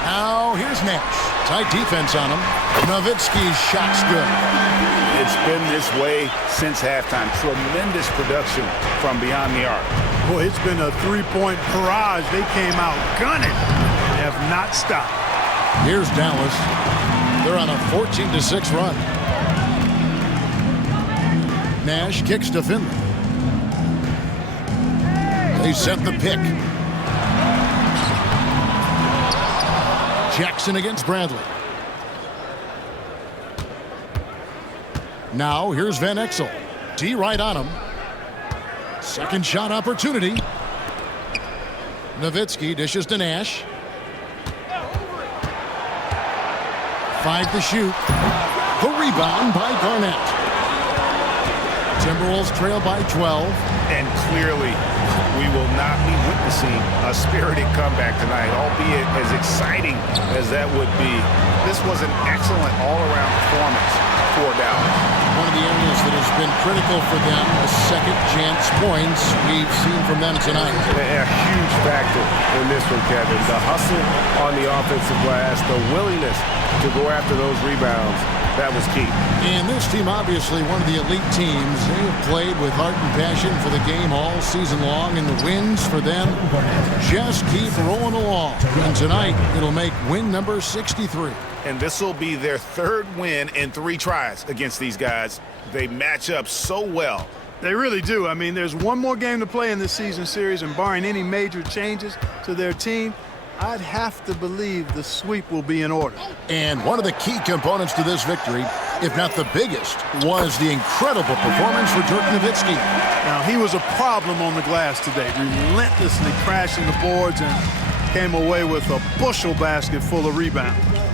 Now here's Nash. Tight defense on him. Nowitzki's shot's good. It's been this way since halftime. Tremendous production from beyond the arc. Boy, it's been a three-point barrage. They came out gunning and have not stopped. Here's Dallas. They're on a 14-6 run. Nash kicks to Finley. They set the pick. Jackson against Bradley. Now here's Van Exel. D right on him. Second shot opportunity. Nowitzki dishes to Nash. 5 to shoot. The rebound by Garnett. Timberwolves trail by 12. And clearly, we will not be witnessing a spirited comeback tonight, albeit as exciting as that would be. This was an excellent all-around performance for Dallas. One of the areas that has been critical for them, the second chance points we've seen from them tonight. A huge factor in this one, Kevin. The hustle on the offensive glass, the willingness to go after those rebounds, that was key. And this team, obviously one of the elite teams. They have played with heart and passion for the game all season long, and the wins for them just keep rolling along. And tonight, it'll make win number 63. And this will be their 3rd win in 3 tries against these guys. They match up so well. They really do. I mean, there's one more game to play in this season series, and barring any major changes to their team, I'd have to believe the sweep will be in order. And one of the key components to this victory, if not the biggest, was the incredible performance for Dirk Nowitzki. Now, he was a problem on the glass today, relentlessly crashing the boards and came away with a bushel basket full of rebounds.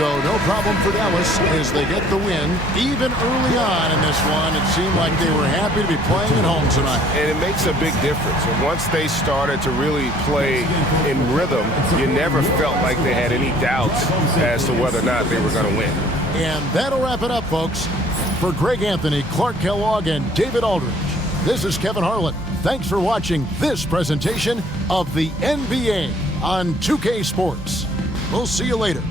So no problem for Dallas as they get the win. Even early on in this one, it seemed like they were happy to be playing at home tonight. And it makes a big difference. And once they started to really play in rhythm, you never felt like they had any doubts as to whether or not they were going to win. And that'll wrap it up, folks. For Greg Anthony, Clark Kellogg, and David Aldridge, this is Kevin Harlan. Thanks for watching this presentation of the NBA on 2K Sports. We'll see you later.